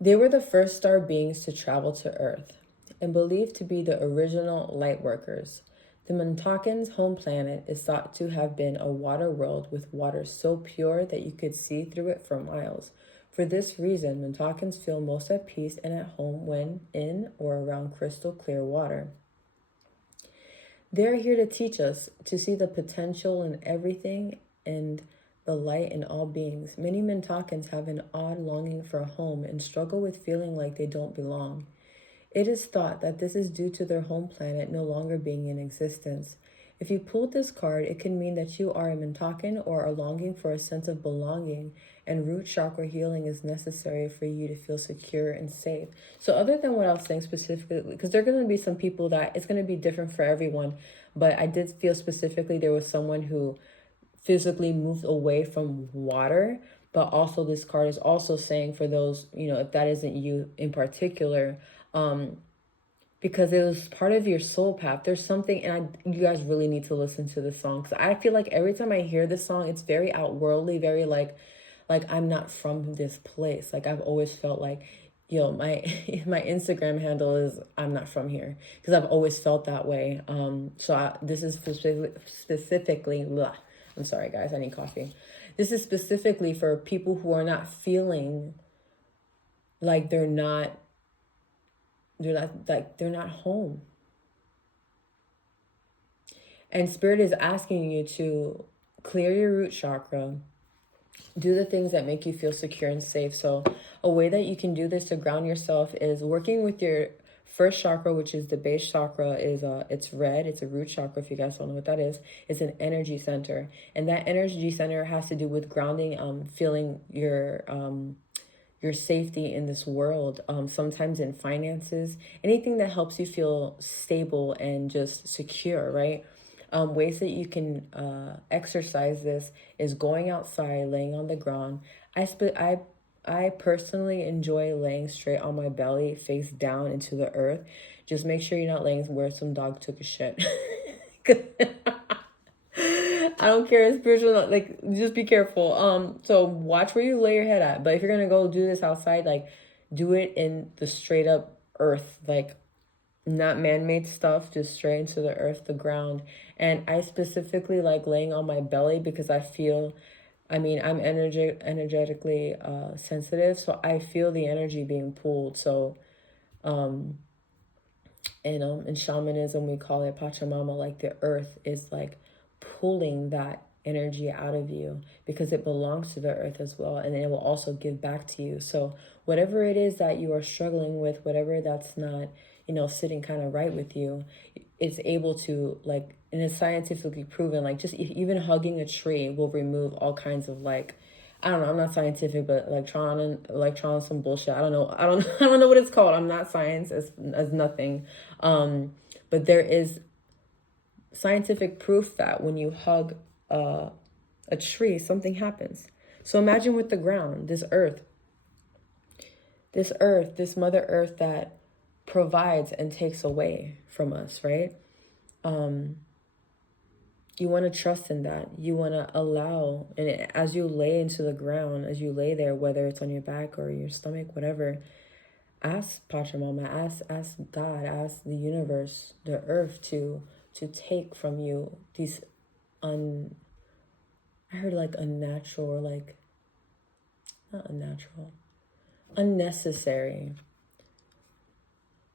They were the first star beings to travel to Earth and believed to be the original light workers. The Mintakans' home planet is thought to have been a water world with water so pure that you could see through it for miles. For this reason, Mintakans feel most at peace and at home when in or around crystal clear water. They're here to teach us to see the potential in everything and the light in all beings. Many Mintakans have an odd longing for a home and struggle with feeling like they don't belong. It is thought that this is due to their home planet no longer being in existence. If you pulled this card, it can mean that you are a Mintakan or are longing for a sense of belonging, and root chakra healing is necessary for you to feel secure and safe. So other than what I was saying specifically, because there are going to be some people that it's going to be different for everyone, but I did feel specifically there was someone who physically moved away from water, but also this card is also saying for those, if that isn't you in particular, because it was part of your soul path. There's something, and you guys really need to listen to this song, because I feel like every time I hear this song, it's very outworldly, very like I'm not from this place. Like I've always felt like, my my Instagram handle is I'm not from here, because I've always felt that way. This is specifically blah. I'm sorry guys, I need coffee. This is specifically for people who are not feeling like they're not home. And Spirit is asking you to clear your root chakra, do the things that make you feel secure and safe. So a way that you can do this to ground yourself is working with your first chakra, which is the base chakra. It's red. It's a root chakra. If you guys don't know what that is, it's an energy center, and that energy center has to do with grounding, feeling your safety in this world, sometimes in finances, anything that helps you feel stable and just secure, right? Ways that you can exercise this is going outside, laying on the ground. I personally enjoy laying straight on my belly, face down into the earth. Just make sure you're not laying where some dog took a shit. I don't care, spiritual, like, just be careful. So watch where you lay your head at. But if you're gonna go do this outside, like, do it in the straight up earth, like, not man-made stuff, just straight into the earth, the ground. And I specifically like laying on my belly because I feel, I'm energetically sensitive, so I feel the energy being pulled. So, in shamanism, we call it Pachamama, like the earth is like pulling that energy out of you because it belongs to the earth as well, and it will also give back to you. So whatever it is that you are struggling with, whatever that's not, sitting kind of right with you, it's able to, like, and it's scientifically proven, like, just even hugging a tree will remove all kinds of, like, I don't know, I'm not scientific, but electron, some bullshit. I don't know. I don't know what it's called. I'm not science as nothing. But there is scientific proof that when you hug a tree, something happens. So imagine with the ground, this Mother Earth that provides and takes away from us, right? You want to trust in that. You want to allow, and as you lay into the ground, as you lay there, whether it's on your back or your stomach, whatever, ask Pachamama, ask God, ask the universe, the earth to take from you these I heard like unnatural, or like, not unnatural, unnecessary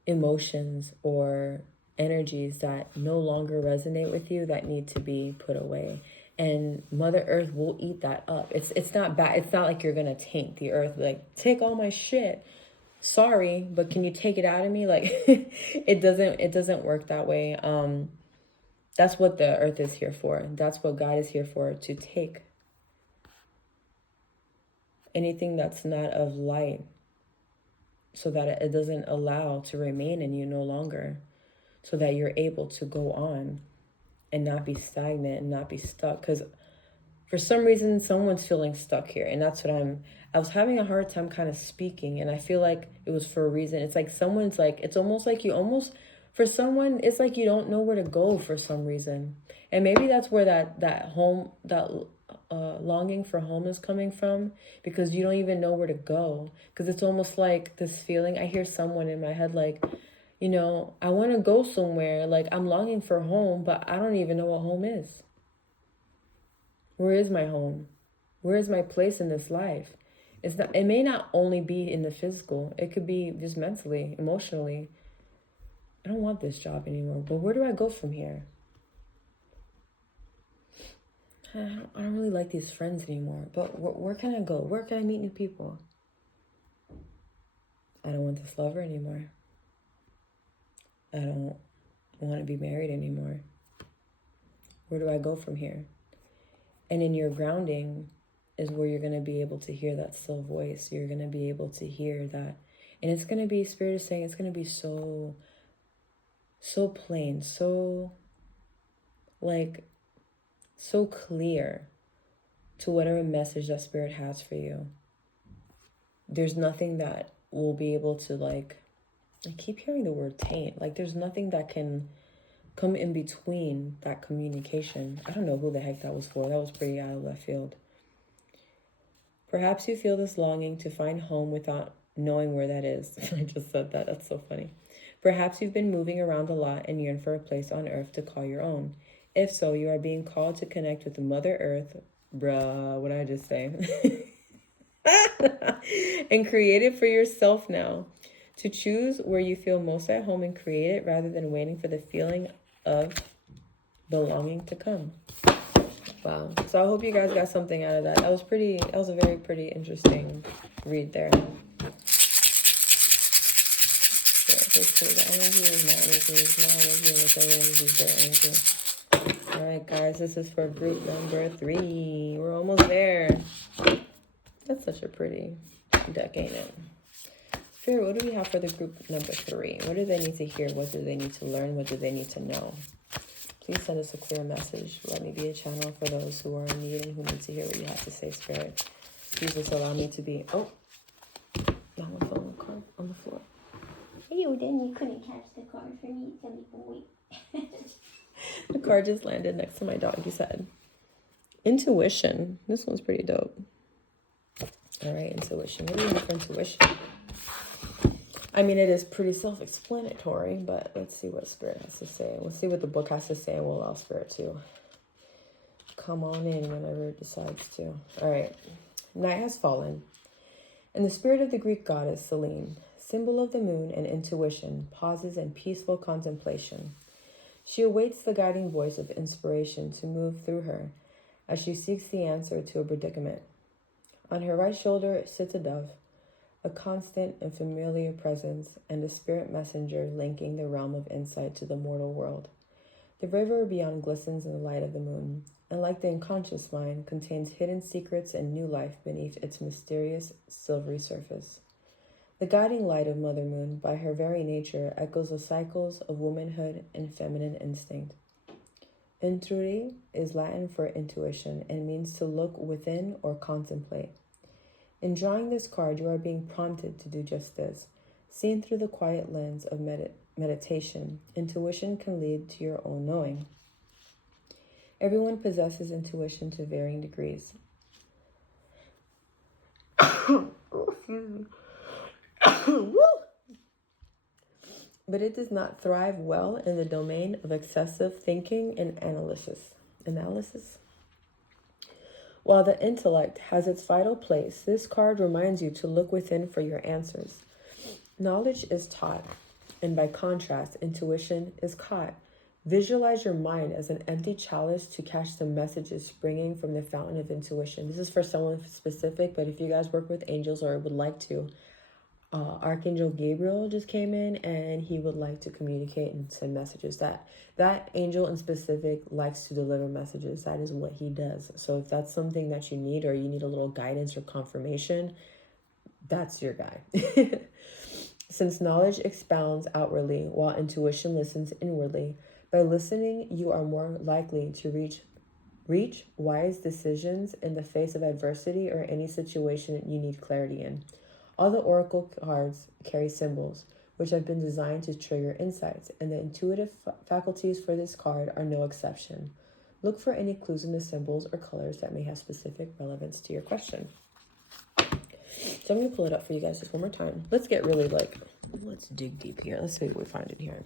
emotions or energies that no longer resonate with you, that need to be put away. And Mother Earth will eat that up. It's not bad. It's not like you're gonna taint the earth, like, take all my shit. Sorry, but can you take it out of me? Like, it doesn't work that way. That's what the earth is here for. That's what God is here for, to take anything that's not of light, so that it doesn't allow to remain in you no longer, so that you're able to go on and not be stagnant and not be stuck. Because for some reason, someone's feeling stuck here. And that's what I was having a hard time kind of speaking. And I feel like it was for a reason. It's like someone's like, it's almost like for someone, it's like you don't know where to go for some reason. And maybe that's where that home, that longing for home is coming from, because you don't even know where to go. Because it's almost like this feeling. I hear someone in my head like, I want to go somewhere. Like, I'm longing for home, but I don't even know what home is. Where is my home? Where is my place in this life? It may not only be in the physical. It could be just mentally, emotionally. I don't want this job anymore, but where do I go from here? I don't really like these friends anymore, but where can I go? Where can I meet new people? I don't want this lover anymore. I don't want to be married anymore. Where do I go from here? And in your grounding is where you're going to be able to hear that still voice. You're going to be able to hear that. And it's going to be, Spirit is saying, it's going to be so plain, so clear to whatever message that Spirit has for you. There's nothing that will be able to, I keep hearing the word taint. There's nothing that can come in between that communication. I don't know who the heck that was for. That was pretty out of left field. Perhaps you feel this longing to find home without knowing where that is. I just said that. That's so funny. Perhaps you've been moving around a lot and yearn for a place on earth to call your own. If so, you are being called to connect with the Mother Earth. Bruh, what did I just say? And create it for yourself now. To choose where you feel most at home and create it, rather than waiting for the feeling of belonging to come. Wow. So I hope you guys got something out of that. That was a very pretty interesting read there. Alright guys, this is for group number 3. We're almost there. That's such a pretty deck, ain't it? Spirit, what do we have for the group number 3? What do they need to hear? What do they need to learn? What do they need to know? Please send us a clear message. Let me be a channel for those who are in need and who need to hear what you have to say, Spirit. Jesus, allow me to be... Oh, now I'm throwing a card on the floor. Ew, then you couldn't catch the card for me, silly boy. The card just landed next to my doggy's head. Intuition. This one's pretty dope. All right, intuition. What do you have for intuition? I mean, it is pretty self-explanatory, but let's see what Spirit has to say. Let's see what the book has to say, and we'll allow Spirit to come on in whenever it decides to. All right. Night has fallen, and the spirit of the Greek goddess Selene, symbol of the moon and intuition, pauses in peaceful contemplation. She awaits the guiding voice of inspiration to move through her as she seeks the answer to a predicament. On her right shoulder sits a dove, a constant and familiar presence, and a spirit messenger linking the realm of insight to the mortal world. The river beyond glistens in the light of the moon, and like the unconscious mind, contains hidden secrets and new life beneath its mysterious silvery surface. The guiding light of Mother Moon, by her very nature, echoes the cycles of womanhood and feminine instinct. Intuire is Latin for intuition and means to look within or contemplate. In drawing this card, you are being prompted to do just this. Seen through the quiet lens of meditation, intuition can lead to your own knowing. Everyone possesses intuition to varying degrees. But it does not thrive well in the domain of excessive thinking and analysis. While the intellect has its vital place, this card reminds you to look within for your answers. Knowledge is taught, and by contrast, intuition is caught, Visualize your mind as an empty chalice to catch the messages springing from the fountain of intuition. This is for someone specific, but if you guys work with angels or would like to, Archangel Gabriel just came in and he would like to communicate and send messages. That angel in specific likes to deliver messages. That is what he does. So if that's something that you need, or you need a little guidance or confirmation, that's your guy. Since knowledge expounds outwardly while intuition listens inwardly, by listening you are more likely to reach wise decisions in the face of adversity or any situation you need clarity in. All the oracle cards carry symbols, which have been designed to trigger insights, and the intuitive faculties for this card are no exception. Look for any clues in the symbols or colors that may have specific relevance to your question. So I'm going to pull it up for you guys just one more time. Let's get really let's dig deep here. Let's see what we find in here.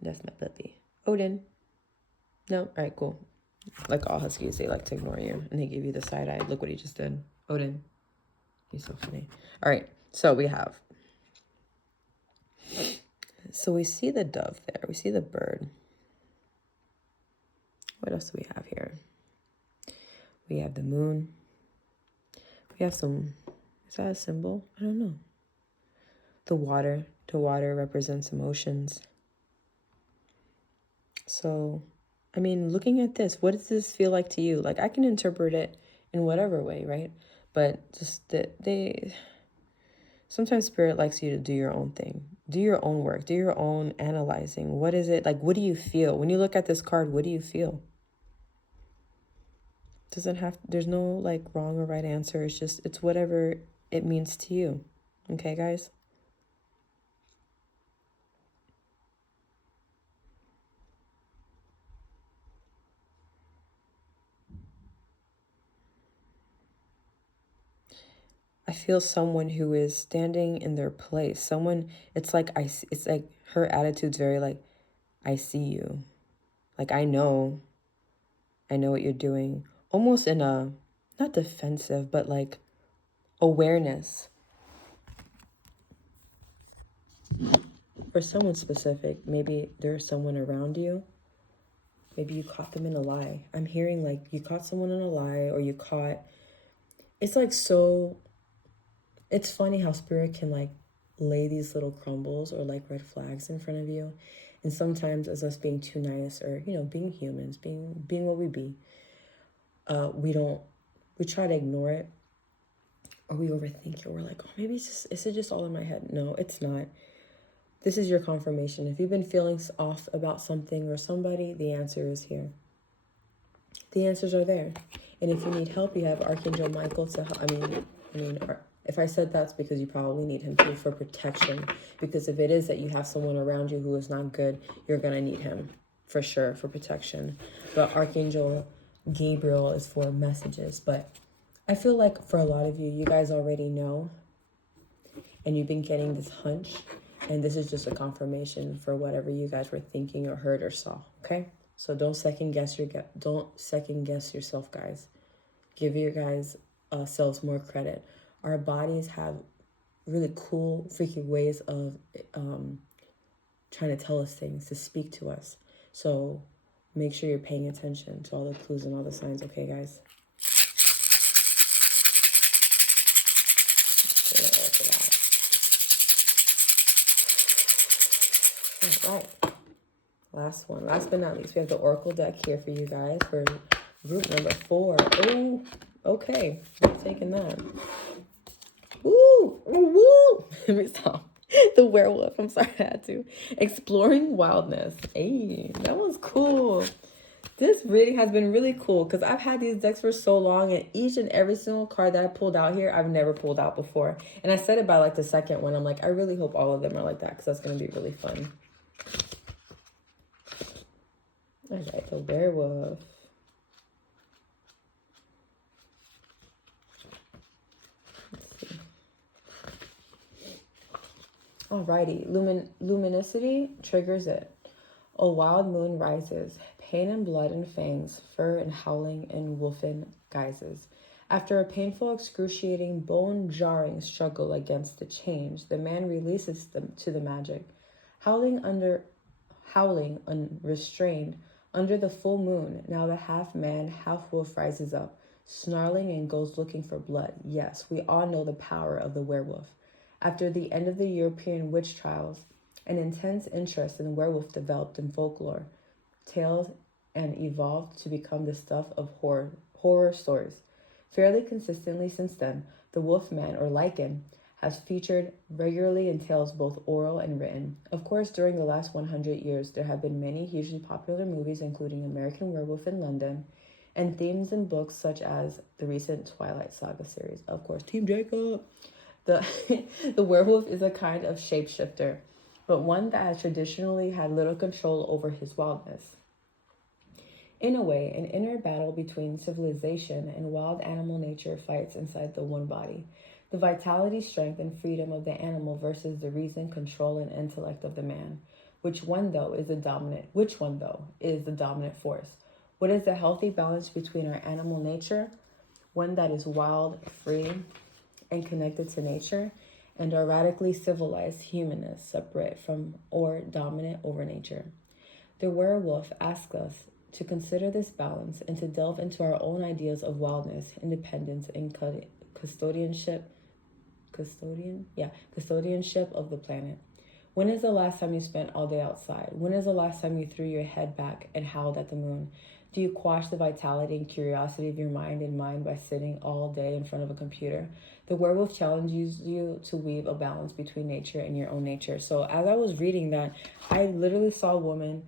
That's my puppy. Odin. No? All right, cool. Like all huskies, they like to ignore you, and they give you the side eye. Look what he just did. Odin. He's so funny. All right, so we see the dove there. We see the bird. What else do we have here? We have the moon. We have some, is that a symbol? I don't know. The water represents emotions. So, I mean, looking at this, what does this feel like to you? Like, I can interpret it in whatever way, right? But just that sometimes Spirit likes you to do your own thing. Do your own work. Do your own analyzing. What is it? Like, what do you feel? When you look at this card, what do you feel? There's no like wrong or right answer. It's whatever it means to you. Okay, guys? I feel someone who is standing in their place. It's like her attitude's very like, I see you. Like, I know what you're doing. Almost in a, not defensive, but like awareness. For someone specific, maybe there's someone around you. Maybe you caught them in a lie. I'm hearing like you caught someone in a lie, or it's like so, it's funny how Spirit can like lay these little crumbles or like red flags in front of you. And sometimes as us being too nice, or, being humans, being what we be, we try to ignore it, or we overthink it. We're like, oh, maybe is it just all in my head? No, it's not. This is your confirmation. If you've been feeling off about something or somebody, the answer is here. The answers are there. And if you need help, you have Archangel Michael to help. If I said that's because you probably need him too for protection. Because if it is that you have someone around you who is not good, you're going to need him for sure for protection. But Archangel Gabriel is for messages. But I feel like for a lot of you, you guys already know. And you've been getting this hunch. And this is just a confirmation for whatever you guys were thinking or heard or saw, okay? So don't second guess yourself, guys. Give your guys selves more credit. Our bodies have really cool, freaky ways of trying to tell us things, to speak to us. So make sure you're paying attention to all the clues and all the signs, okay, guys? All right. Last but not least, we have the Oracle deck here for you guys for group number 4. Oh, okay. I'm taking that. Woo! Woo! Let me stop. The werewolf. I'm sorry, I had to. Exploring wildness. Hey, that one's cool. This reading has been really cool because I've had these decks for so long, and each and every single card that I pulled out here, I've never pulled out before. And I said it by like the second one. I'm like, I really hope all of them are like that because that's going to be really fun. All right, the werewolf. Let's see. Alrighty, luminosity triggers it. A wild moon rises, pain and blood and fangs, fur and howling and wolfen guises. After a painful, excruciating, bone-jarring struggle against the change, the man releases them to the magic. Howling howling unrestrained under the full moon. Now the half-man, half-wolf rises up, snarling and goes looking for blood. Yes, we all know the power of the werewolf. After the end of the European witch trials, an intense interest in werewolf developed in folklore, tales, and evolved to become the stuff of horror stories. Fairly consistently since then, the Wolfman, or Lycan, has featured regularly in tales both oral and written. Of course, during the last 100 years, there have been many hugely popular movies, including American Werewolf in London, and themes in books such as the recent Twilight Saga series. Of course, Team Jacob. The, the werewolf is a kind of shapeshifter, but one that has traditionally had little control over his wildness. In a way, an inner battle between civilization and wild animal nature fights inside the one body. The vitality, strength, and freedom of the animal versus the reason, control, and intellect of the man. Which one, though, is the dominant force? What is the healthy balance between our animal nature, one that is wild, free, and connected to nature, and our radically civilized humanness, separate from or dominant over nature? The werewolf asks us to consider this balance and to delve into our own ideas of wildness, independence, and custodianship of the planet. When is the last time you spent all day outside? When is the last time you threw your head back and howled at the moon? Do you quash the vitality and curiosity of your mind and mind by sitting all day in front of a computer? The werewolf challenges you to weave a balance between nature and your own nature. So as I was reading that, I literally saw a woman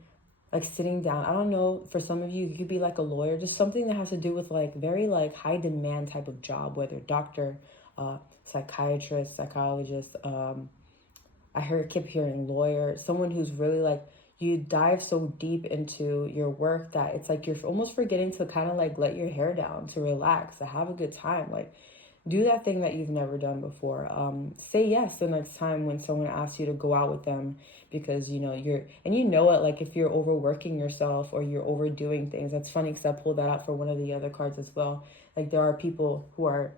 like sitting down. I don't know, for some of you, you could be like a lawyer, just something that has to do with like very like high demand type of job, whether doctor, psychiatrist, psychologist, kept hearing lawyer, someone who's really like, you dive so deep into your work that it's like you're almost forgetting to kind of like let your hair down, to relax, to have a good time. Like, do that thing that you've never done before. Say yes the next time when someone asks you to go out with them, because you know like if you're overworking yourself or you're overdoing things. That's funny because I pulled that out for one of the other cards as well. Like, there are people who are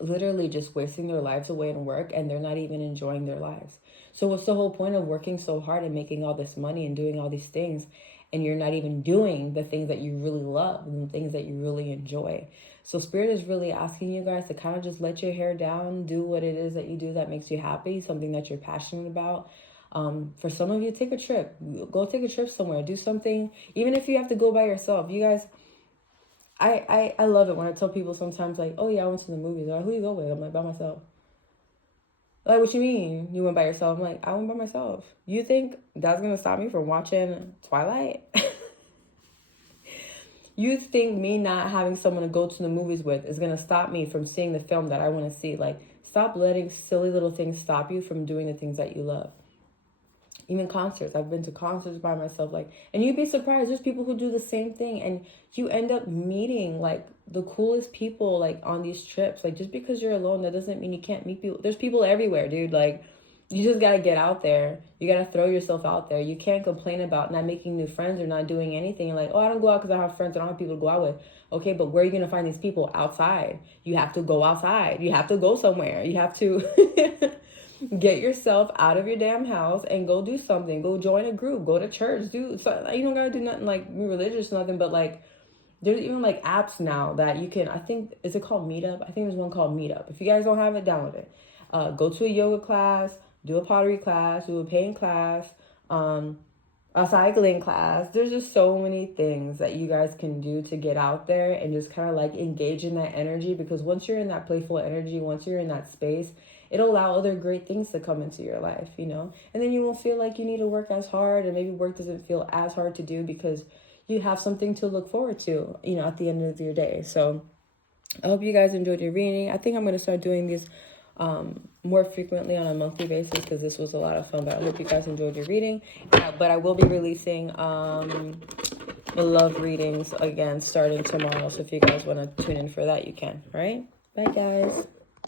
literally just wasting their lives away in work and they're not even enjoying their lives. So what's the whole point of working so hard and making all this money and doing all these things, and you're not even doing the things that you really love and the things that you really enjoy? So Spirit is really asking you guys to kind of just let your hair down, do what it is that you do that makes you happy, something that you're passionate about. For some of you, take a trip. Go take a trip somewhere. Do something, even if you have to go by yourself. You guys, I love it when I tell people sometimes, like, oh yeah, I went to the movies. They're like, who you go with? I'm like, by myself. Like, what you mean? You went by yourself? I'm like, I went by myself. You think that's going to stop me from watching Twilight? You think me not having someone to go to the movies with is going to stop me from seeing the film that I want to see? Like, stop letting silly little things stop you from doing the things that you love. Even concerts. I've been to concerts by myself, like, and you'd be surprised. There's people who do the same thing, and you end up meeting like the coolest people like on these trips. Like, just because you're alone, that doesn't mean you can't meet people. There's people everywhere, dude. Like, you just gotta get out there. You gotta throw yourself out there. You can't complain about not making new friends or not doing anything. Like, oh, I don't go out because I have friends. I don't have people to go out with. Okay, but where are you gonna find these people? Outside. You have to go outside. You have to go somewhere. You have to get yourself out of your damn house and go do something. Go join a group. Go to church. You don't gotta do nothing like be religious or nothing, but like, there's even like apps now that you can, I think, is it called Meetup? I think there's one called Meetup. If you guys don't have it, download it. Go to a yoga class, do a pottery class, do a painting class, a cycling class. There's just so many things that you guys can do to get out there and just kind of like engage in that energy, because once you're in that playful energy, once you're in that space, it'll allow other great things to come into your life, you know? And then you won't feel like you need to work as hard, and maybe work doesn't feel as hard to do because you have something to look forward to, you know, at the end of your day. So I hope you guys enjoyed your reading. I think I'm going to start doing these more frequently on a monthly basis, because this was a lot of fun. But I hope you guys enjoyed your reading. But I will be releasing the love readings again starting tomorrow. So if you guys want to tune in for that, you can. All right? Bye, guys.